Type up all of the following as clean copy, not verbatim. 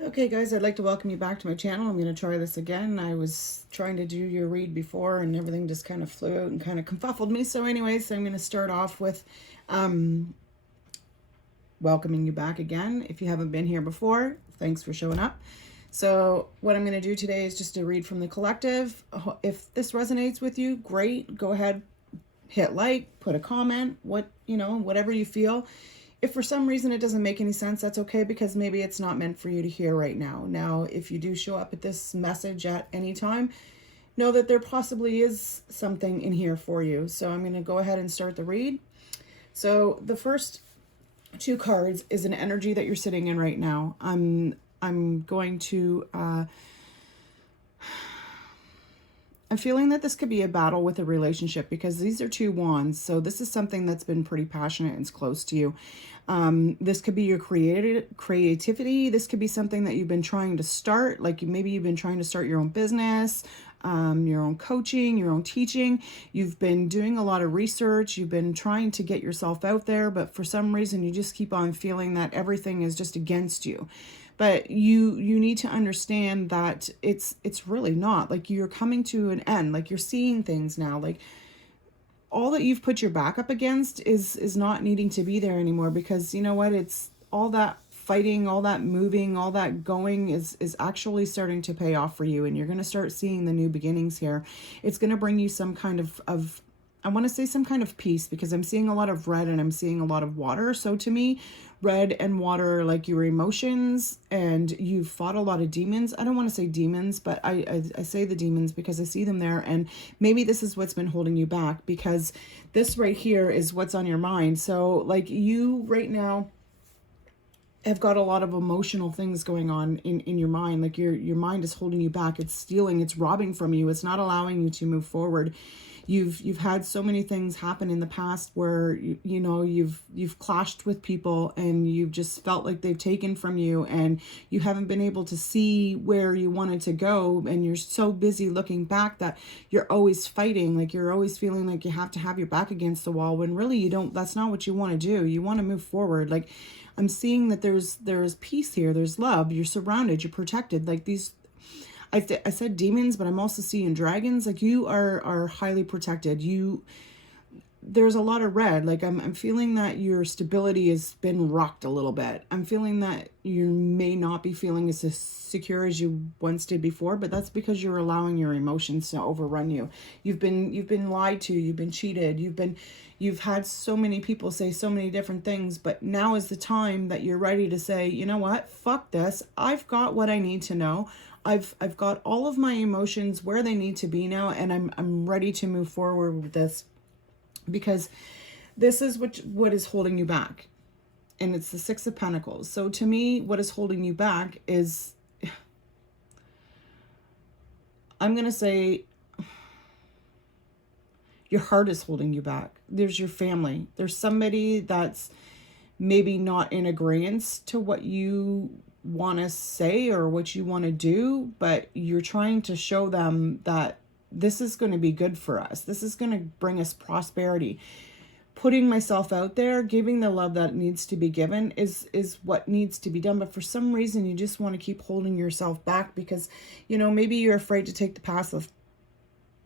Okay, guys, I'd like to welcome you back to my channel. I'm going to try this again. I was trying to do your read before and everything just kind of flew out and kind of confuffled me. So anyways, I'm going to start off with welcoming you back again. If you haven't been here before, thanks for showing up. So what I'm going to do today is just to read from the collective. If this resonates with you, great. Go ahead, hit like, put a comment, whatever you feel. If for some reason it doesn't make any sense, that's okay, because maybe it's not meant for you to hear right now. Now, if you do show up at this message at any time, know that there possibly is something in here for you. So I'm going to go ahead and start the read. So the first two cards is an energy that you're sitting in right now. I'm going to I'm feeling that this could be a battle with a relationship, because these are two wands. So this is something that's been pretty passionate and it's close to you. This could be your creativity. This could be something that you've been trying to start. Like maybe you've been trying to start your own business, your own coaching, your own teaching. You've been doing a lot of research. You've been trying to get yourself out there, but for some reason you just keep on feeling that everything is just against you. But you need to understand that it's really not. Like, you're coming to an end. Like, you're seeing things now. Like, all that you've put your back up against is not needing to be there anymore, because you know what? It's all that fighting, all that moving, all that going is actually starting to pay off for you, and you're going to start seeing the new beginnings here. It's going to bring you some kind of I want to say some kind of peace, because I'm seeing a lot of red and I'm seeing a lot of water. So to me, red and water are like your emotions, and you've fought a lot of demons. I don't want to say demons, but I say the demons because I see them there. And maybe this is what's been holding you back, because this right here is what's on your mind. So like, you right now have got a lot of emotional things going on in your mind. Like, your mind is holding you back. It's stealing, it's robbing from you. It's not allowing you to move forward. You've had so many things happen in the past where you've clashed with people, and you've just felt like they've taken from you, and you haven't been able to see where you wanted to go, and you're so busy looking back that you're always fighting. Like, you're always feeling like you have to have your back against the wall, when really you don't. That's not what you want to do. You want to move forward. Like, I'm seeing that there's peace here, there's love, you're surrounded, you're protected. Like, these, I said demons, but I'm also seeing dragons. Like, you are highly protected. There's a lot of red. Like, I'm feeling that your stability has been rocked a little bit. I'm feeling that you may not be feeling as secure as you once did before, but that's because you're allowing your emotions to overrun you. You've been lied to, you've been cheated, you've had so many people say so many different things, but now is the time that you're ready to say, you know what? Fuck this. I've got what I need to know. I've got all of my emotions where they need to be now, and I'm ready to move forward with this, because this is what is holding you back. And it's the Six of Pentacles. So to me, what is holding you back is, I'm going to say, your heart is holding you back. There's your family. There's somebody that's maybe not in agreement to what you want to say or what you want to do, but you're trying to show them that this is going to be good for us. This is going to bring us prosperity. Putting myself out there, giving the love that needs to be given is what needs to be done. But for some reason, you just want to keep holding yourself back, because, maybe you're afraid to take the path of,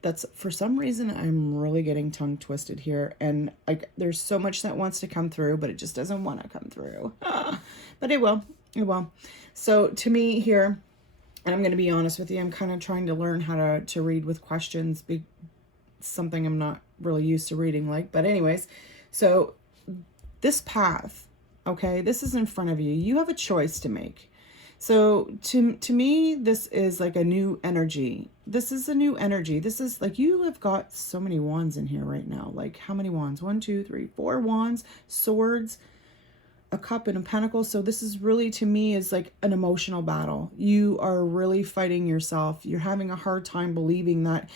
that's, for some reason, I'm really getting tongue twisted here. And like, there's so much that wants to come through, but it just doesn't want to come through. But it will. It will. So to me here, and I'm going to be honest with you, I'm kind of trying to learn how to read with questions. Something I'm not really used to reading like. But anyways, so this path, okay, this is in front of you. You have a choice to make. So to me, this is like a new energy. This is a new energy. This is like, you have got so many wands in here right now. Like, how many wands? 1, 2, 3, 4 wands, swords, a cup, and a pentacle. So this is really, to me, is like an emotional battle. You are really fighting yourself. You're having a hard time believing that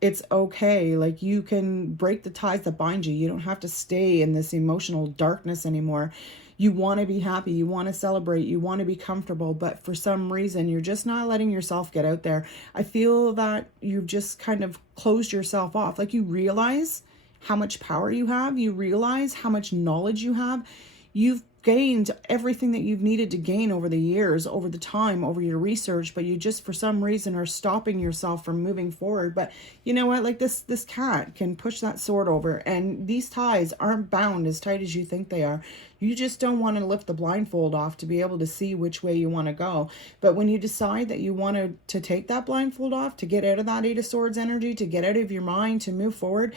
it's okay. Like, you can break the ties that bind you. You don't have to stay in this emotional darkness anymore. You want to be happy. You want to celebrate. You want to be comfortable. But for some reason, you're just not letting yourself get out there. I feel that you've just kind of closed yourself off. Like, you realize how much power you have. You realize how much knowledge you have. You've gained everything that you've needed to gain over the years, over the time, over your research, but you just for some reason are stopping yourself from moving forward. But you know what, like this cat can push that sword over, and these ties aren't bound as tight as you think they are. You just don't want to lift the blindfold off to be able to see which way you want to go. But when you decide that you want to take that blindfold off, to get out of that Eight of Swords energy, to get out of your mind, to move forward,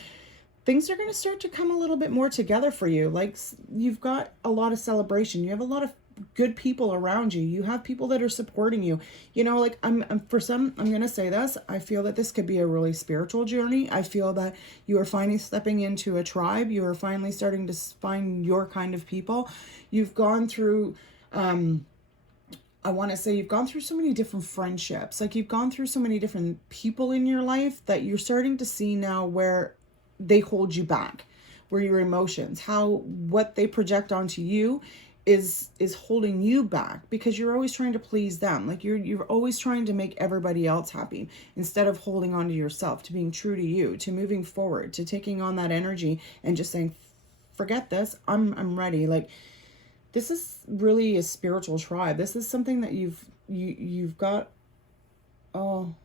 things are going to start to come a little bit more together for you. Like, you've got a lot of celebration. You have a lot of good people around you. You have people that are supporting you. You know, like I'm going to say this. I feel that this could be a really spiritual journey. I feel that you are finally stepping into a tribe. You are finally starting to find your kind of people. You've gone through, I want to say you've gone through so many different friendships. Like, you've gone through so many different people in your life that you're starting to see now where they hold you back, where your emotions, what they project onto you is holding you back, because you're always trying to please them. Like, you're always trying to make everybody else happy instead of holding on to yourself, to being true to you, to moving forward, to taking on that energy and just saying, forget this, I'm ready. Like, this is really a spiritual tribe. This is something that you've got. Oh,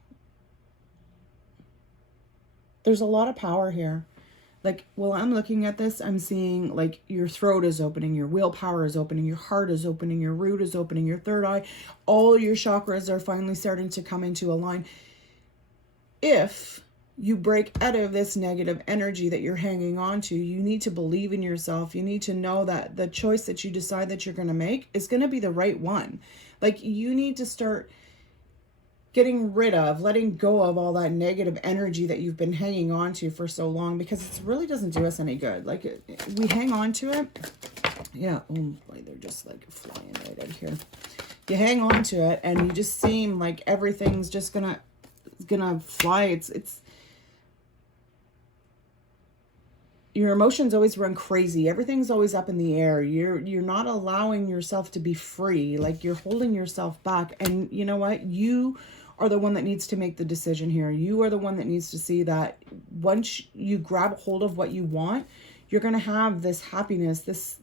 there's a lot of power here. Like, while I'm looking at this, I'm seeing like your throat is opening, your willpower is opening, your heart is opening, your root is opening, your third eye, all your chakras are finally starting to come into a line. If you break out of this negative energy that you're hanging on to, you need to believe in yourself. You need to know that the choice that you decide that you're going to make is going to be the right one. Like, you need to start getting rid of, letting go of all that negative energy that you've been hanging on to for so long, because it really doesn't do us any good. Like, we hang on to it. Yeah. Oh boy, they're just like flying right out here. You hang on to it and you just seem like everything's just gonna fly. It's your emotions always run crazy. Everything's always up in the air. You're not allowing yourself to be free. Like, you're holding yourself back. And you know what? You are the one that needs to make the decision here. You are the one that needs to see that once you grab hold of what you want, you're going to have this happiness, this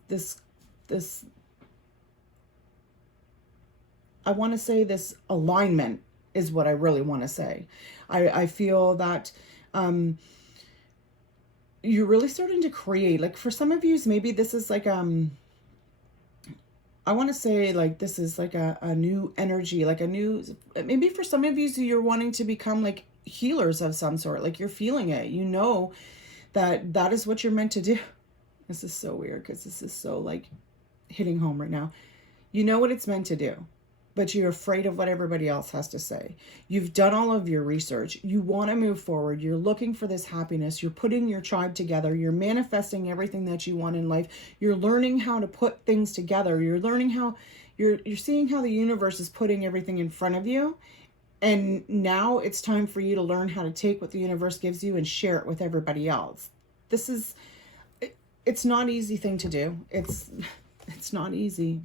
I want to say this alignment is what I really want to say. I feel that you're really starting to create, like, for some of you, maybe this is like, I want to say like this is like a new energy, like a new, maybe for some of you, you're wanting to become like healers of some sort. Like, you're feeling it. You know that that is what you're meant to do. This is so weird because this is so like hitting home right now. You know what it's meant to do, but you're afraid of what everybody else has to say. You've done all of your research. You want to move forward. You're looking for this happiness. You're putting your tribe together. You're manifesting everything that you want in life. You're learning how to put things together. You're learning how, you're seeing how the universe is putting everything in front of you. And now it's time for you to learn how to take what the universe gives you and share it with everybody else. This is, it's not an easy thing to do. It's not easy.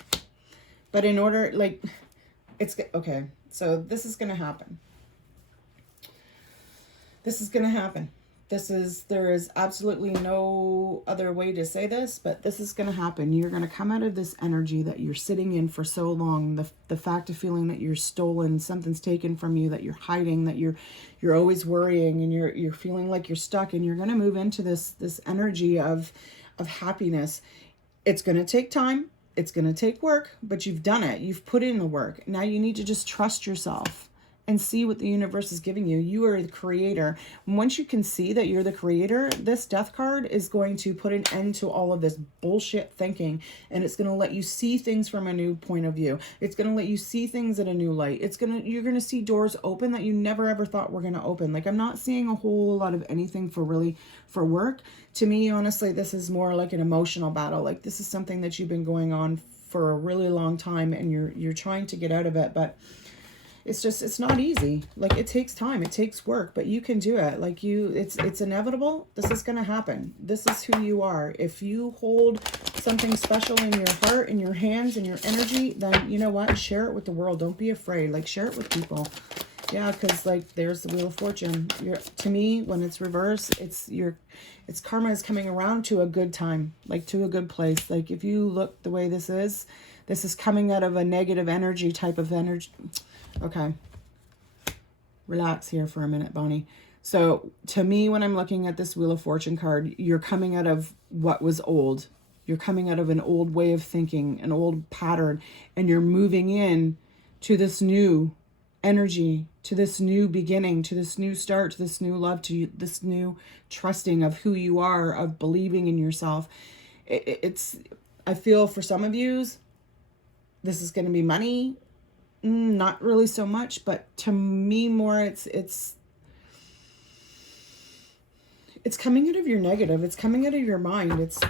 But in order, like, it's okay. So this is going to happen. This is going to happen. There is absolutely no other way to say this, but this is going to happen. You're going to come out of this energy that you're sitting in for so long. The fact of feeling that you're stolen, something's taken from you, that you're hiding, that you're always worrying, and you're feeling like you're stuck, and you're going to move into this energy of happiness. It's going to take time. It's going to take work, but you've done it. You've put in the work. Now you need to just trust yourself and see what the universe is giving you. You are the creator. Once you can see that you're the creator, this death card is going to put an end to all of this bullshit thinking, and it's going to let you see things from a new point of view. It's going to let you see things in a new light. You're going to see doors open that you never ever thought were going to open. Like, I'm not seeing a whole lot of anything for work. To me, honestly, this is more like an emotional battle. Like, this is something that you've been going on for a really long time, and you're trying to get out of it, but it's not easy. Like, it takes time, it takes work, but you can do it. Like, it's inevitable. This is going to happen. This is who you are. If you hold something special in your heart, in your hands, in your energy, then you know what? Share it with the world. Don't be afraid. Like, share it with people. Yeah, because like there's the Wheel of Fortune. To me, when it's reversed, it's karma is coming around to a good time, like to a good place. Like if you look the way this is coming out of a negative energy type of energy. Okay. Relax here for a minute, Bonnie. So to me, when I'm looking at this Wheel of Fortune card, you're coming out of what was old. You're coming out of an old way of thinking, an old pattern, and you're moving in to this new energy, to this new beginning, to this new start, to this new love, to this new trusting of who you are, of believing in yourself. I feel for some of you, this is going to be money. Not really so much, but to me more it's coming out of your negative. It's coming out of your mind. It's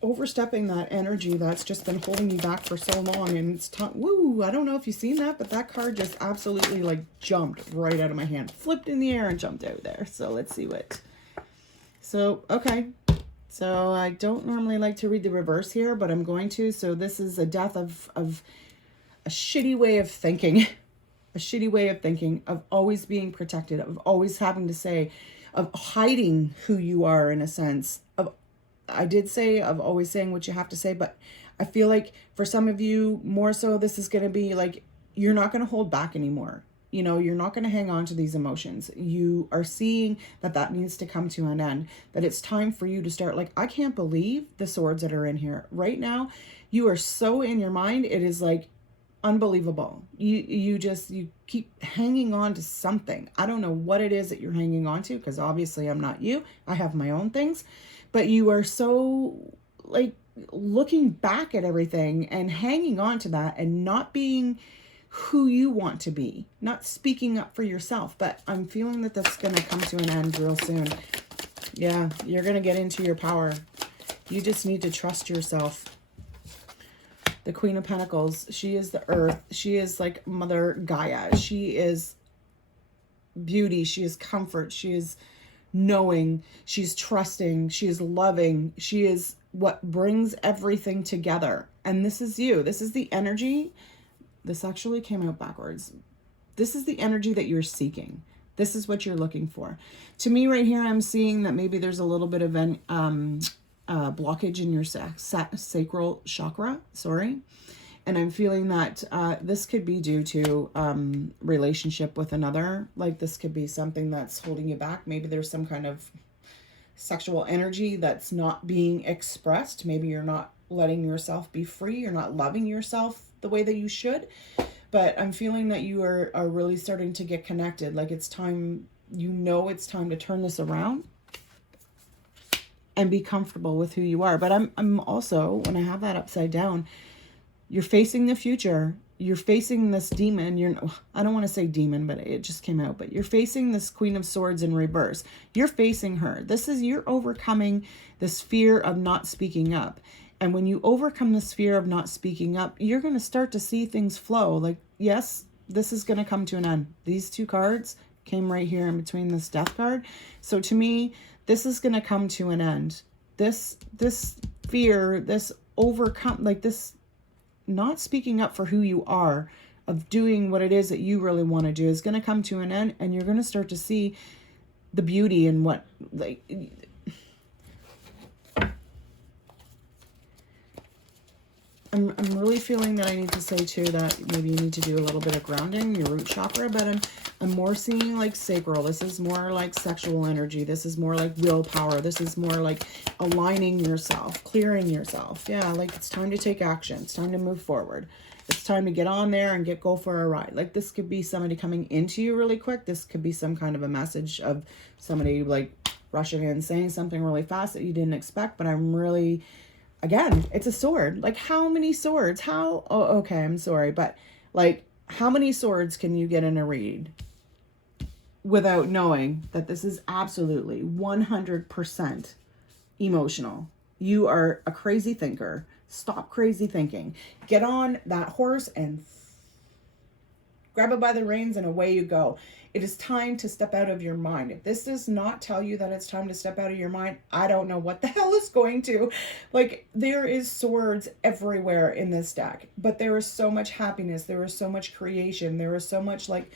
overstepping that energy that's just been holding you back for so long. And it's woo, I don't know if you've seen that, but that card just absolutely like jumped right out of my hand, flipped in the air and jumped out there. So let's see what. So, okay. So I don't normally like to read the reverse here, but I'm going to. So this is a death of a shitty way of thinking, a shitty way of thinking, of always being protected, of always having to say, of hiding who you are in a sense. I did say of always saying what you have to say, but I feel like for some of you more so, this is going to be like, you're not going to hold back anymore. You know, you're not going to hang on to these emotions. You are seeing that needs to come to an end, that it's time for you to start. Like, I can't believe the swords that are in here right now. You are so in your mind. It is like, unbelievable. You keep hanging on to something. I don't know what it is that you're hanging on to, because obviously I'm not you. I have my own things, but you are so like looking back at everything and hanging on to that and not being who you want to be, not speaking up for yourself. But I'm feeling that that's going to come to an end real soon. Yeah, you're going to get into your power. You just need to trust yourself. The Queen of Pentacles, she is the earth. She is like Mother Gaia. She is beauty. She is comfort. She is knowing. She's trusting. She is loving. She is what brings everything together. And this is you. This is the energy. This actually came out backwards. This is the energy that you're seeking. This is what you're looking for. To me right here, I'm seeing that maybe there's a little bit of an blockage in your sacral chakra, and I'm feeling that this could be due to relationship with another. Like this could be something that's holding you back. Maybe there's some kind of sexual energy that's not being expressed. Maybe you're not letting yourself be free. You're not loving yourself the way that you should. But I'm feeling that you are really starting to get connected. Like it's time, it's time to turn this around and be comfortable with who you are. But I'm also, when I have that upside down, you're facing the future. You're facing this demon. I don't want to say demon, but it just came out. But you're facing this Queen of Swords in reverse. You're facing her. You're overcoming this fear of not speaking up. And when you overcome this fear of not speaking up, you're going to start to see things flow. Like, yes, this is going to come to an end. These two cards came right here in between this death card. So to me, this is going to come to an end. This fear, this not speaking up for who you are, of doing what it is that you really want to do, is going to come to an end. And you're going to start to see the beauty in what, like, I'm really feeling that I need to say too that maybe you need to do a little bit of grounding, your root chakra, but I'm more seeing like sacral. This is more like sexual energy. This is more like willpower. This is more like aligning yourself, clearing yourself. Yeah, like it's time to take action. It's time to move forward. It's time to get on there and go for a ride. Like this could be somebody coming into you really quick. This could be some kind of a message of somebody like rushing in, saying something really fast that you didn't expect, but I'm really... Again, it's a sword. Like how many swords? Okay, I'm sorry. But like how many swords can you get in a read without knowing that this is absolutely 100% emotional? You are a crazy thinker. Stop crazy thinking. Get on that horse and grab it by the reins and away you go. It is time to step out of your mind. If this does not tell you that it's time to step out of your mind, I don't know what the hell is going to. Like, there is swords everywhere in this deck, but there is so much happiness. There is so much creation. There is so much, like,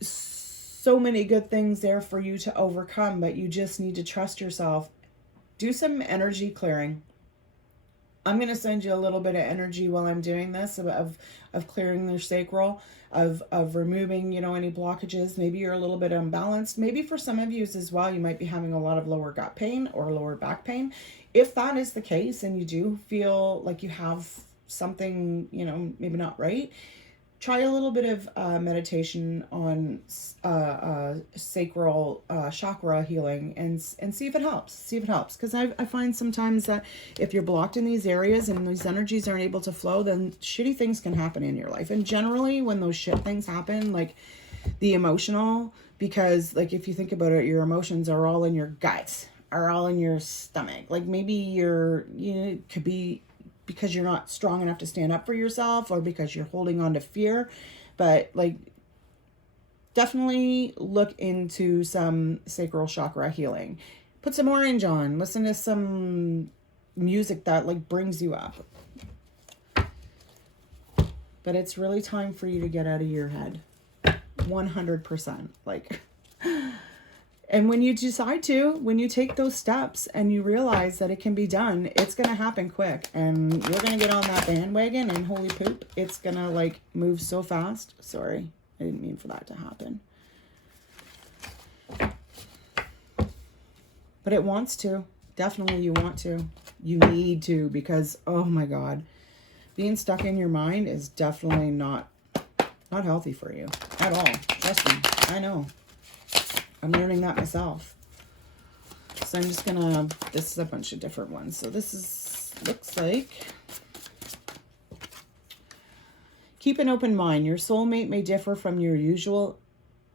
so many good things there for you to overcome, but you just need to trust yourself. Do some energy clearing. I'm going to send you a little bit of energy while I'm doing this of clearing your sacral, of removing, you know, any blockages. Maybe you're a little bit unbalanced. Maybe for some of you as well, you might be having a lot of lower gut pain or lower back pain. If that is the case and you do feel like you have something, you know, maybe not right, try a little bit of meditation on sacral chakra healing and see if it helps. See if it helps. Because I find sometimes that if you're blocked in these areas and these energies aren't able to flow, then shitty things can happen in your life. And generally when those shit things happen, like the emotional, because like if you think about it, your emotions are all in your gut, are all in your stomach. Like maybe it could be because you're not strong enough to stand up for yourself or because you're holding on to fear. But like definitely look into some sacral chakra healing. Put some orange on, listen to some music that like brings you up. But it's really time for you to get out of your head. 100%. Like and when you decide to, when you take those steps and you realize that it can be done, it's going to happen quick. And you're going to get on that bandwagon and holy poop, it's going to like move so fast. Sorry, I didn't mean for that to happen. But it wants to. Definitely you want to. You need to, because, oh my God, being stuck in your mind is definitely not healthy for you at all. Trust me, I know. I'm learning that myself. So I'm just gonna, this is a bunch of different ones. So this looks like, keep an open mind. Your soulmate may differ from your usual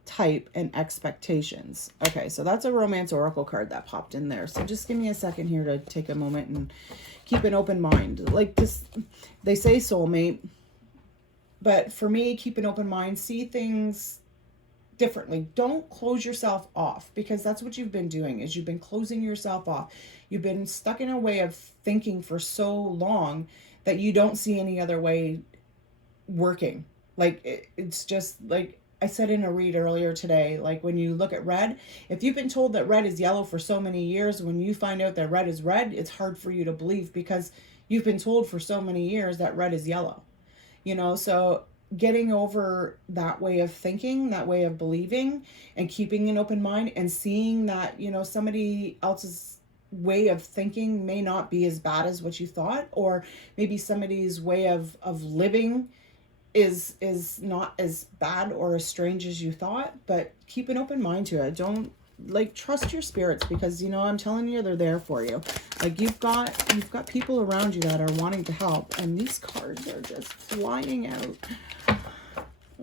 type and expectations. Okay, so that's a romance oracle card that popped in there. So just give me a second here to take a moment and keep an open mind. Like this, they say soulmate, but for me, keep an open mind. See things differently. Don't close yourself off, because that's what you've been doing, is you've been closing yourself off. You've been stuck in a way of thinking for so long that you don't see any other way working. Like it's just like I said in a read earlier today, like when you look at red, if you've been told that red is yellow for so many years, when you find out that red is red, it's hard for you to believe because you've been told for so many years that red is yellow. You know, so getting over that way of thinking, that way of believing, and keeping an open mind and seeing that, you know, somebody else's way of thinking may not be as bad as what you thought, or maybe somebody's way of living is not as bad or as strange as you thought. But keep an open mind to it. Don't like trust your spirits, because you know, I'm telling you, they're there for you. Like you've got people around you that are wanting to help, and these cards are just flying out.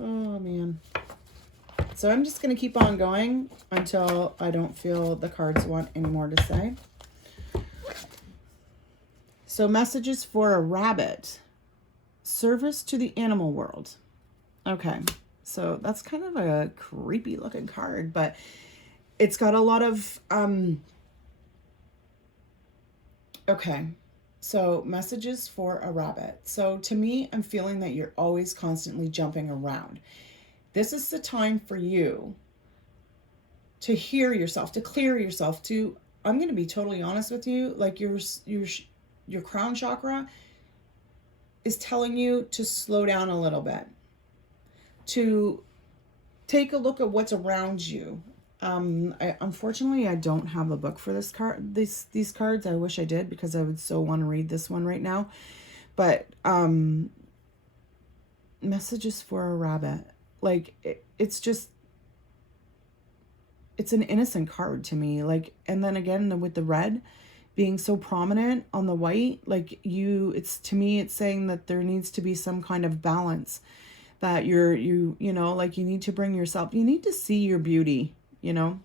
Oh man. So I'm just going to keep on going until I don't feel the cards want any more to say. So messages for a rabbit. Service to the animal world. Okay. So that's kind of a creepy looking card, but it's got a lot of, okay. So messages for a rabbit. So to me, I'm feeling that you're always constantly jumping around. This is the time for you to hear yourself, to clear yourself, to, I'm going to be totally honest with you, like your crown chakra is telling you to slow down a little bit, to take a look at what's around you. Unfortunately, I don't have a book for this card, these cards. I wish I did, because I would so want to read this one right now. But messages for a rabbit. Like it's just, it's an innocent card to me. Like, and then again with the red being so prominent on the white, like it's, to me, it's saying that there needs to be some kind of balance, that you know, like you need to bring yourself, you need to see your beauty, you know.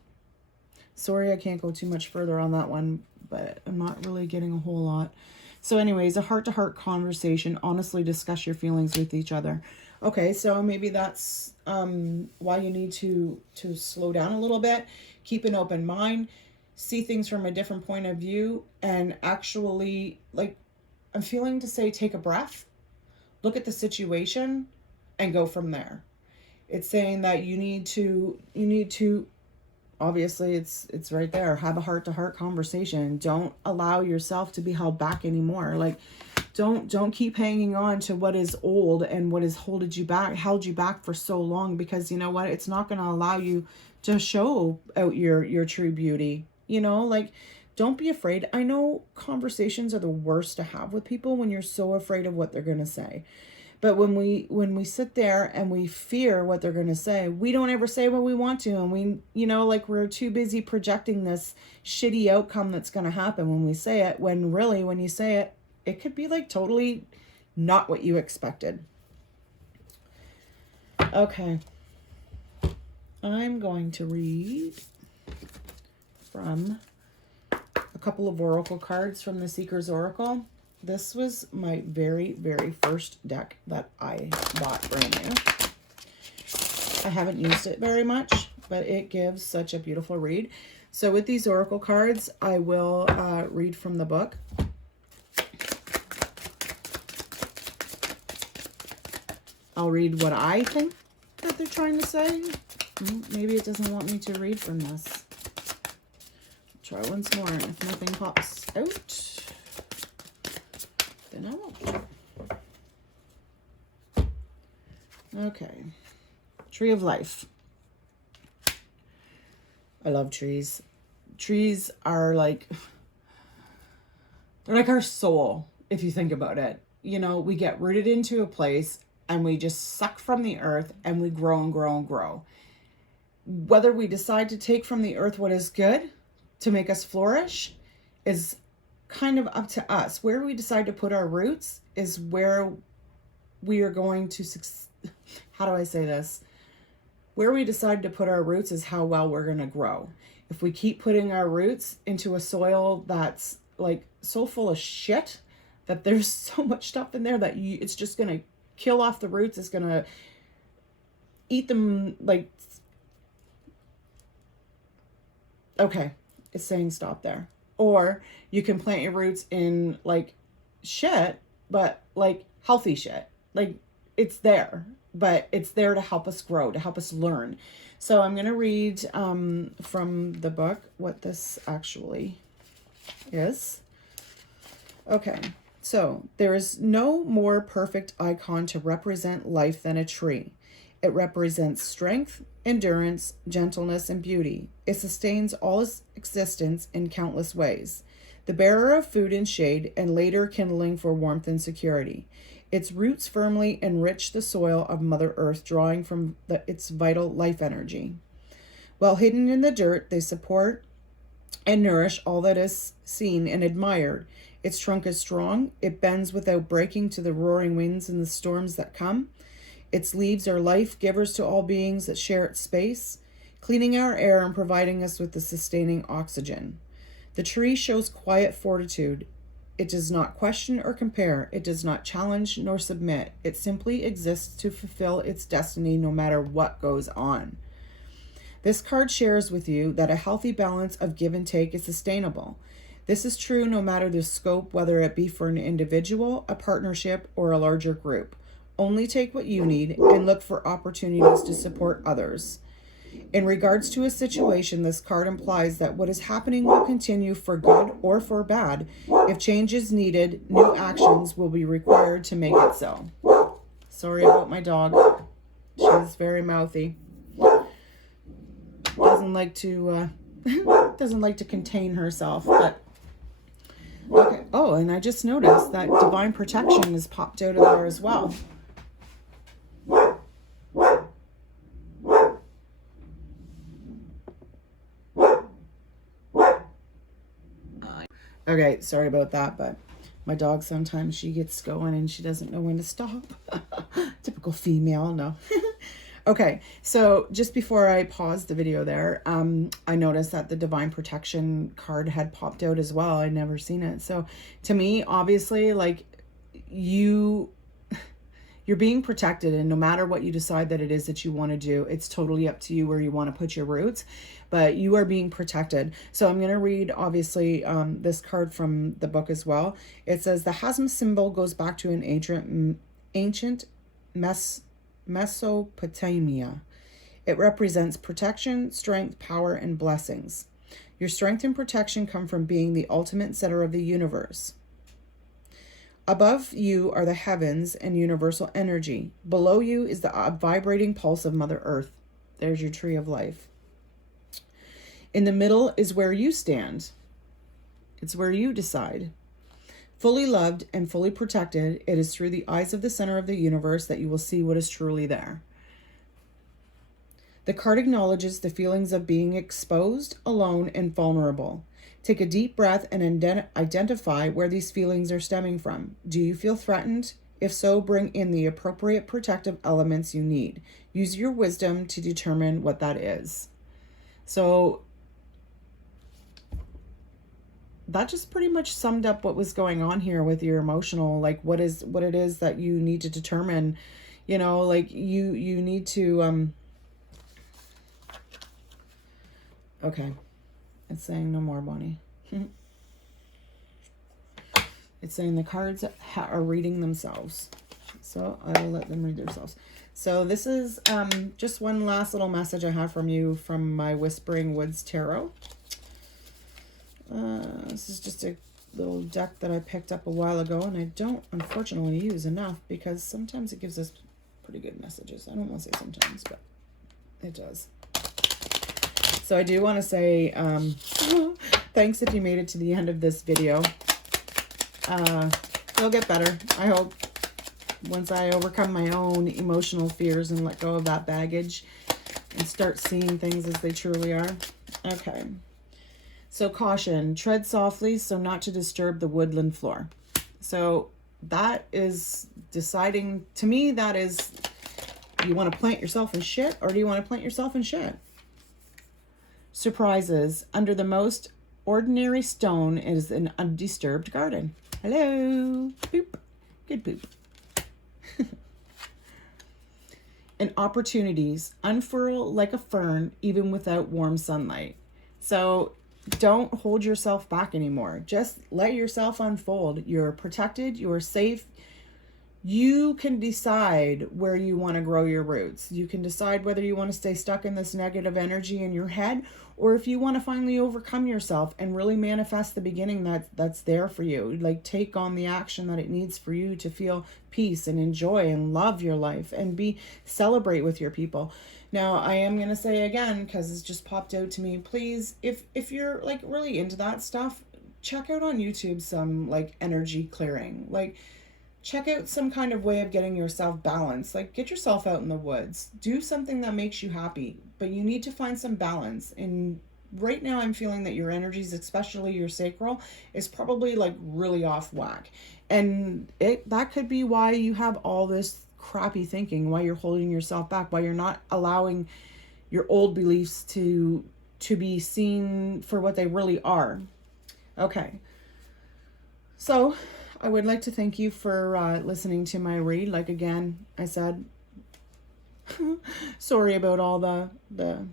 Sorry, I can't go too much further on that one, but I'm not really getting a whole lot. So anyways, a heart-to-heart conversation. Honestly discuss your feelings with each other. Okay, so maybe that's why you need to slow down a little bit, keep an open mind, see things from a different point of view, and actually, like, I'm feeling to say, take a breath, look at the situation, and go from there. It's saying that you need to, obviously it's right there, have a heart-to-heart conversation. Don't allow yourself to be held back anymore. Like, don't keep hanging on to what is old and what has held you back for so long, because you know what, it's not going to allow you to show out your true beauty. You know, like, don't be afraid. I know conversations are the worst to have with people when you're so afraid of what they're going to say. But when we sit there and we fear what they're going to say, we don't ever say what we want to. And we, you know, like, we're too busy projecting this shitty outcome that's going to happen when we say it, when really, when you say it, it could be like totally not what you expected. Okay. I'm going to read from a couple of oracle cards from the Seeker's Oracle. This was my very, very first deck that I bought brand new. I haven't used it very much, but it gives such a beautiful read. So with these oracle cards, I will read from the book. I'll read what I think that they're trying to say. Maybe it doesn't want me to read from this. Try once more, and if nothing pops out, then I won't. Okay. Tree of Life. I love trees. Trees are like, they're like our soul, if you think about it. You know, we get rooted into a place and we just suck from the earth and we grow and grow and grow. Whether we decide to take from the earth what is good to make us flourish is kind of up to us. Where we decide to put our roots is where we are going to how do I say this? Where we decide to put our roots is how well we're going to grow. If we keep putting our roots into a soil that's like so full of shit that there's so much stuff in there that it's just going to kill off the roots, it's going to eat them, like, okay, it's saying stop there. Or you can plant your roots in like shit, but like healthy shit. Like, it's there, but it's there to help us grow, to help us learn. So I'm going to read from the book what this actually is. Okay, so there is no more perfect icon to represent life than a tree. It represents strength, endurance, gentleness, and beauty. It sustains all its existence in countless ways. The bearer of food and shade, and later kindling for warmth and security. Its roots firmly enrich the soil of Mother Earth, drawing from its vital life energy. While hidden in the dirt, they support and nourish all that is seen and admired. Its trunk is strong. It bends without breaking to the roaring winds and the storms that come. Its leaves are life givers to all beings that share its space, cleaning our air and providing us with the sustaining oxygen. The tree shows quiet fortitude. It does not question or compare. It does not challenge nor submit. It simply exists to fulfill its destiny no matter what goes on. This card shares with you that a healthy balance of give and take is sustainable. This is true no matter the scope, whether it be for an individual, a partnership, or a larger group. Only take what you need and look for opportunities to support others. In regards to a situation, this card implies that what is happening will continue for good or for bad. If change is needed, new actions will be required to make it so. Sorry about my dog. She's very mouthy. Doesn't like to contain herself, but okay. Oh, and I just noticed that divine protection has popped out of there as well. Okay, sorry about that, but my dog, sometimes she gets going and she doesn't know when to stop. Typical female, no. Okay, so just before I paused the video there, I noticed that the Divine Protection card had popped out as well. I'd never seen it. So to me, obviously, like, you're being protected, and no matter what you decide that it is that you want to do, it's totally up to you where you want to put your roots, but you are being protected. So I'm going to read, obviously, this card from the book as well. It says, the Hasm symbol goes back to an ancient Mesopotamia. It represents protection, strength, power, and blessings. Your strength and protection come from being the ultimate center of the universe. Above you are the heavens and universal energy. Below you is the vibrating pulse of Mother Earth. There's your tree of life. In the middle is where you stand. It's where you decide. Fully loved and fully protected, it is through the eyes of the center of the universe that you will see what is truly there. The card acknowledges the feelings of being exposed, alone, and vulnerable. Take a deep breath and identify where these feelings are stemming from. Do you feel threatened? If so, bring in the appropriate protective elements you need. Use your wisdom to determine what that is. So that just pretty much summed up what was going on here with your emotional, like what it is that you need to determine, you know, like you need to, okay. It's saying no more, Bonnie. It's saying the cards are reading themselves. So I'll let them read themselves. So this is just one last little message I have from you from my Whispering Woods Tarot. This is just a little deck that I picked up a while ago, and I don't unfortunately use enough because sometimes it gives us pretty good messages. I don't want to say sometimes, but it does. So I do want to say thanks if you made it to the end of this video. It'll get better, I hope, once I overcome my own emotional fears and let go of that baggage and start seeing things as they truly are. Okay. So caution, tread softly so not to disturb the woodland floor. So that is deciding, to me, that is, you want to plant yourself in shit or do you want to plant yourself in shit? Surprises. Under the most ordinary stone is an undisturbed garden. Hello. Boop. Good poop. And opportunities. Unfurl like a fern even without warm sunlight. So don't hold yourself back anymore. Just let yourself unfold. You're protected. You're safe. You can decide where you want to grow your roots. You can decide whether you want to stay stuck in this negative energy in your head or if you want to finally overcome yourself and really manifest the beginning that's there for you. Like take on the action that it needs for you to feel peace and enjoy and love your life and celebrate with your people. Now, I am going to say again, because it's just popped out to me, please, if you're like really into that stuff, check out on YouTube some like energy clearing. Like check out some kind of way of getting yourself balanced. Like get yourself out in the woods. Do something that makes you happy, but you need to find some balance. And right now I'm feeling that your energies, especially your sacral, is probably like really off whack. And that could be why you have all this crappy thinking, why you're holding yourself back, why you're not allowing your old beliefs to be seen for what they really are. Okay. So I would like to thank you for listening to my read. Like again, I said, sorry about all the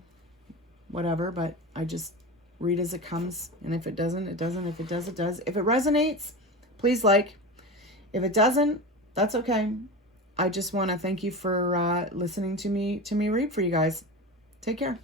whatever, but I just read as it comes. And if it doesn't, it doesn't. If it does, it does. If it resonates, please like. If it doesn't, that's okay. I just want to thank you for listening to me read for you guys. Take care.